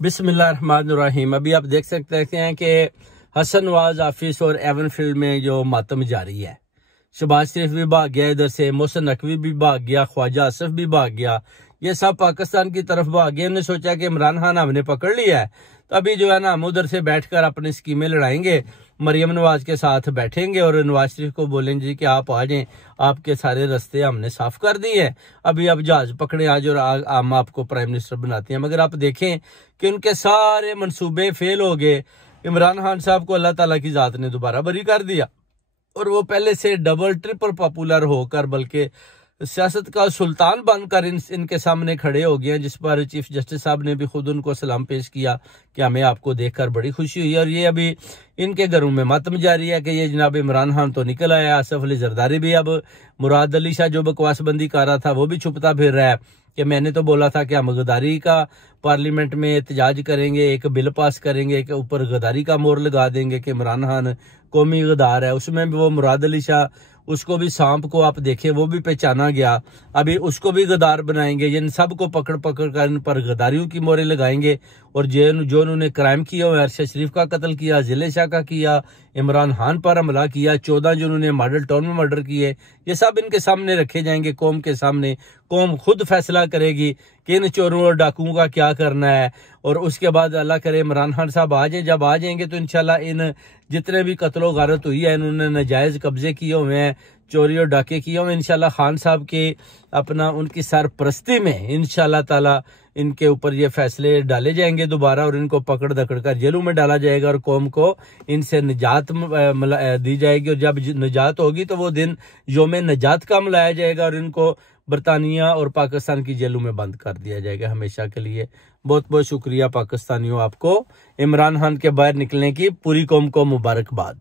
बिस्मिल्लाहिर्रहमानिर्रहीम। अभी आप देख सकते हैं कि हसन नवाज ऑफिस और एवन फील्ड में जो मातम जारी है। शहबाज शरीफ भी भाग गया, इधर से मोहसिन नकवी भी भाग गया, ख्वाजा आसिफ भी भाग गया, ये सब पाकिस्तान की तरफ भाग गए। उन्होंने सोचा कि इमरान खान हमने पकड़ लिया है, तो अभी जो है ना हम उधर से बैठकर अपनी स्कीमें लड़ाएंगे, मरियम नवाज के साथ बैठेंगे और नवाज शरीफ को बोलेंगे कि आप आ जाएं, आपके सारे रास्ते हमने साफ कर दिए हैं, अभी आप जहाज पकड़े आज और हम आपको प्राइम मिनिस्टर बनाते हैं। मगर आप देखें कि उनके सारे मंसूबे फेल हो गए। इमरान खान साहब को अल्लाह ताला की जात ने दोबारा बरी कर दिया और वो पहले से डबल ट्रिपल पॉपुलर होकर बल्कि सियासत का सुल्तान बनकर इनके सामने खड़े हो गए हैं, जिस पर चीफ जस्टिस साहब ने भी खुद उनको सलाम पेश किया कि हमें आपको देखकर बड़ी खुशी हुई। और ये अभी इनके घरों में मातम जारी है कि ये जनाब इमरान खान तो निकल आया, आसिफ अली जरदारी भी अब मुराद अली शाह जो बकवासबंदी कर रहा था वो भी छुपता फिर रहा है कि मैंने तो बोला था कि हम गद्दारी का पार्लियामेंट में एहतजाज करेंगे, एक बिल पास करेंगे कि ऊपर गद्दारी का मोहर लगा देंगे कि इमरान खान कौमी गद्दार है। उसमें भी वो मुराद अली शाह, उसको भी सांप को आप देखें वो भी पहचाना गया, अभी उसको भी गद्दार बनाएंगे। इन सब को पकड़ पकड़ कर इन पर गद्दारियों की मोहरें लगाएंगे और जो उन्होंने क्राइम किया हुआ, अरशद शरीफ का कत्ल किया, जिले शाह का किया, इमरान खान पर हमला किया, 14 जो उन्होंने मॉडल टाउन में मर्डर किए, ये सब इनके सामने रखे जाएंगे कौम के सामने। कौम खुद फैसला करेगी कि इन चोरों और डाकुओं का क्या करना है। और उसके बाद अल्लाह करे इमरान खान साहब आ जाए, जब आ जाएंगे तो इंशाल्लाह इन जितने भी कत्लो गारत हुई है, इन्होंने नाजायज कब्जे किए हुए हैं, चोरी और डाके किए हुए, इंशाल्लाह खान साहब के अपना उनकी सरपरस्ती में इंशाल्लाह ताला इनके ऊपर ये फैसले डाले जाएंगे दोबारा और इनको पकड़ दकड़ कर जेलों में डाला जाएगा और कौम को इनसे निजात दी जाएगी। और जब निजात होगी तो वो दिन योम निजात का मनाया जाएगा और इनको बरतानिया और पाकिस्तान की जेलों में बंद कर दिया जाएगा हमेशा के लिए। बहुत बहुत शुक्रिया पाकिस्तानियों, आपको इमरान खान के बाहर निकलने की पूरी कौम को मुबारकबाद।